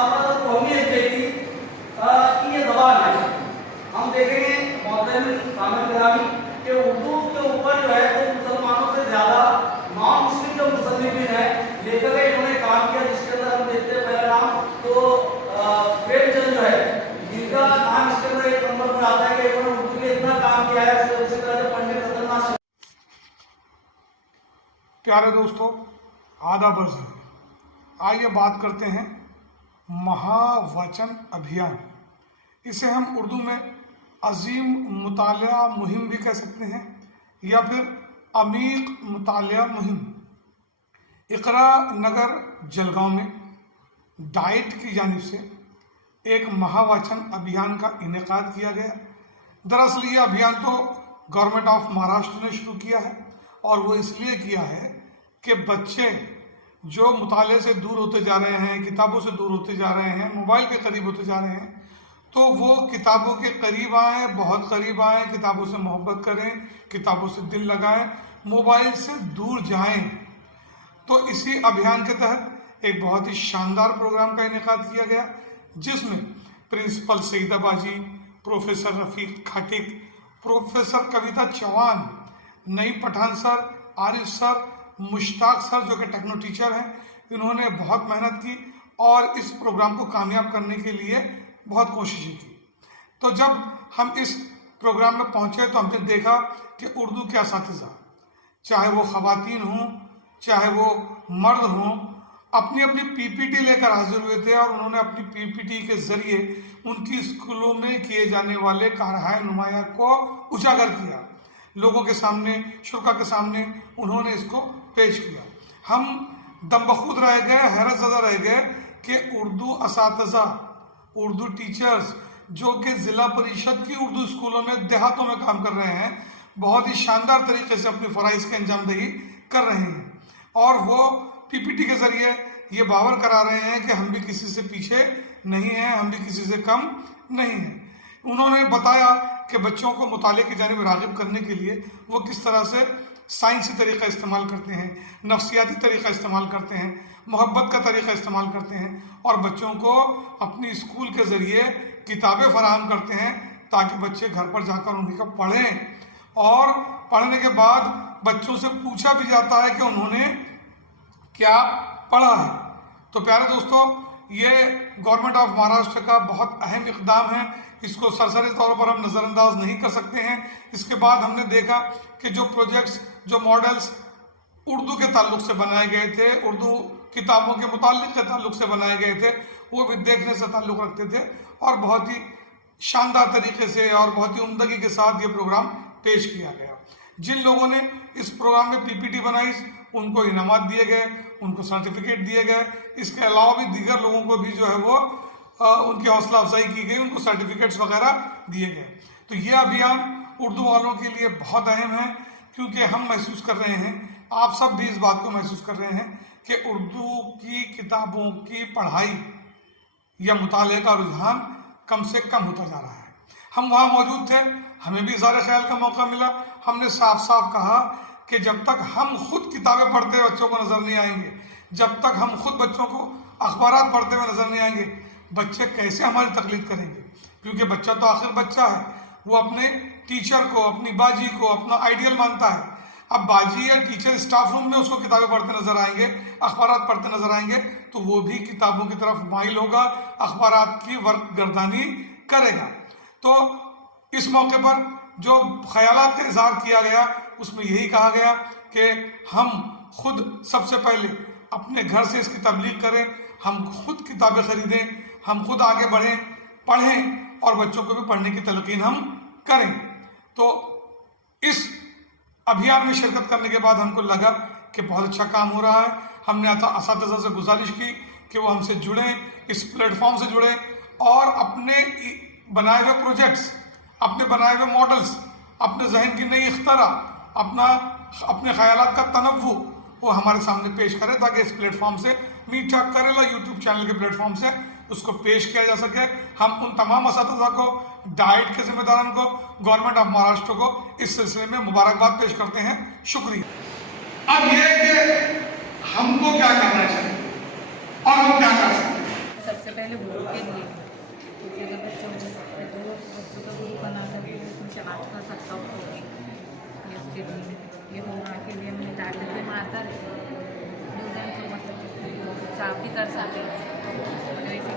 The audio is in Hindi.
बराबर अहमियत देगी कि ये जबान है। हम देखेंगे मोहतरम सामने ग्रामी कि उर्दू के ऊपर जो है तो मुसलमानों से ज़्यादा नॉन मुस्लिम जो मुसल्लिमीन है लेकर के इन्होंने काम किया, जिसके अंदर हम देखते हैं पहला नाम तो प्रेमचंद जो है, जिनका नाम इसके अंदर एक नंबर पर आता है कि इन्होंने उर्दू में इतना काम किया है। उसी तरह से पंडित खतरनाक। प्यारे दोस्तों, आदाब अर्ज़ है। आइए बात करते हैं महावचन अभियान। इसे हम उर्दू में अजीम मुतालिया मुहिम भी कह सकते हैं या फिर अमीक मुतालिया मुहिम। इकरा नगर जलगांव में डाइट की जानिब से एक महावचन अभियान का इनेकाद किया गया। दरअसल ये अभियान तो गवर्नमेंट ऑफ महाराष्ट्र ने शुरू किया है और वो इसलिए किया है कि बच्चे जो मुताले से दूर होते जा रहे हैं, किताबों से दूर होते जा रहे हैं, मोबाइल के करीब होते जा रहे हैं, तो वो किताबों के करीब आएँ, बहुत करीब आएँ, किताबों से मोहब्बत करें, किताबों से दिल लगाएं, मोबाइल से दूर जाएं। तो इसी अभियान के तहत एक बहुत ही शानदार प्रोग्राम का इनेकाद किया गया, जिसमें principal Saeeda Baji, professor Rafiq Khatik, professor Kavita Chauhan, Naeem Pathan sir, Arif sir, Mushtaq sir जो कि टेक्नो टीचर हैं, इन्होंने बहुत मेहनत की और इस प्रोग्राम को कामयाब करने के लिए बहुत कोशिशें की। तो जब हम इस प्रोग्राम में पहुंचे तो हमने देखा कि उर्दू के असातिज़ा, चाहे वो ख़वातीन हों चाहे वो मर्द हों, अपनी अपनी पीपीटी लेकर हाजिर हुए थे और उन्होंने अपनी पीपीटी के ज़रिए उनकी स्कूलों में किए जाने वाले कारहाय नुमाया को उजागर किया, लोगों के सामने, शुरा के सामने उन्होंने इसको पेश किया। हम दमबखूद रह गए, हैरत ज़दा रह गए कि उर्दू असातिज़ा, उर्दू टीचर्स जो कि ज़िला परिषद की उर्दू स्कूलों में देहातों में काम कर रहे हैं, बहुत ही शानदार तरीके से अपनी फ़राइज़ की अंजामदही कर रहे हैं और वो पीपीटी के ज़रिए ये बावर करा रहे हैं कि हम भी किसी से पीछे नहीं हैं, हम भी किसी से कम नहीं हैं। उन्होंने बताया कि बच्चों को मुताले की जानिब राग़िब करने के लिए वो किस तरह से साइंसी तरीका इस्तेमाल करते हैं, नफ्सियाती तरीका इस्तेमाल करते हैं, मोहब्बत का तरीका इस्तेमाल करते हैं और बच्चों को अपनी स्कूल के ज़रिए किताबें फराहम करते हैं ताकि बच्चे घर पर जाकर उनका पढ़ें और पढ़ने के बाद बच्चों से पूछा भी जाता है कि उन्होंने क्या पढ़ा है। तो प्यारे दोस्तों, ये गवर्नमेंट ऑफ महाराष्ट्र का बहुत अहम इक़दाम है, इसको सरसरी तौर पर हम नज़रअंदाज नहीं कर सकते हैं। इसके बाद हमने देखा कि जो प्रोजेक्ट्स, जो मॉडल्स उर्दू के ताल्लुक से बनाए गए थे, उर्दू किताबों के मुताल्लिक के ताल्लुक से बनाए गए थे, वो भी देखने से ताल्लुक़ रखते थे और बहुत ही शानदार तरीके से और बहुत ही उम्दगी के साथ ये प्रोग्राम पेश किया गया। जिन लोगों ने इस प्रोग्राम में पीपीटी बनाई उनको इनामात दिए गए, उनको सर्टिफिकेट दिए गए। इसके अलावा भी दीगर लोगों को भी जो है वो उनकी हौसला अफजाई की गई, उनको सर्टिफिकेट्स वगैरह दिए गए। तो ये अभियान उर्दू वालों के लिए बहुत अहम है क्योंकि हम महसूस कर रहे हैं, आप सब भी इस बात को महसूस कर रहे हैं कि उर्दू की किताबों की पढ़ाई या मुताले का रुझान कम से कम होता जा रहा है। हम वहाँ मौजूद थे, हमें भी इज़हार ख्याल का मौका मिला। हमने साफ साफ कहा कि जब तक हम खुद किताबें पढ़ते हुए बच्चों को नज़र नहीं आएंगे, जब तक हम खुद बच्चों को अखबारात पढ़ते हुए नज़र नहीं आएंगे, बच्चे कैसे हमारी तकलीद करेंगे? क्योंकि बच्चा तो आखिर बच्चा है, वो अपने टीचर को, अपनी बाजी को अपना आइडियल मानता है। अब बाजी या टीचर स्टाफ रूम में उसको किताबें पढ़ते नजर आएंगे, अखबारात पढ़ते नजर आएंगे, तो वो भी किताबों की तरफ माइल होगा, अखबारात की वर्क गर्दानी करेगा। तो इस मौके पर जो ख्यालात का इजहार किया गया उसमें यही कहा गया कि हम खुद सबसे पहले अपने घर से इसकी तबलीग करें, हम खुद किताबें खरीदें, हम खुद आगे बढ़ें, पढ़ें और बच्चों को भी पढ़ने की तलकीन हम करें। तो इस अभियान में शिरकत करने के बाद हमको लगा कि बहुत अच्छा काम हो रहा है। हमने असातिज़ा से गुजारिश की कि वो हमसे जुड़ें, इस प्लेटफॉर्म से जुड़ें और अपने बनाए हुए प्रोजेक्ट्स, अपने बनाए हुए मॉडल्स, अपने जहन की नई इख्तरा, अपने ख्यालात का तनव्वु वो हमारे सामने पेश करें ताकि इस प्लेटफॉर्म से मीठा करेला यूट्यूब चैनल के प्लेटफॉर्म से उसको पेश किया जा सके। हम उन तमाम असातिज़ा को, डाइट के जिम्मेदारों को, गवर्नमेंट ऑफ महाराष्ट्र को इस सिलसिले में मुबारकबाद पेश करते हैं। शुक्रिया। अब ये कि हमको क्या करना चाहिए और हम क्या कर सकते हैं। सबसे पहले के लिए मैंने ताकत में आता है स्टूडेंट को मतलब साफ भी कर सकते हैं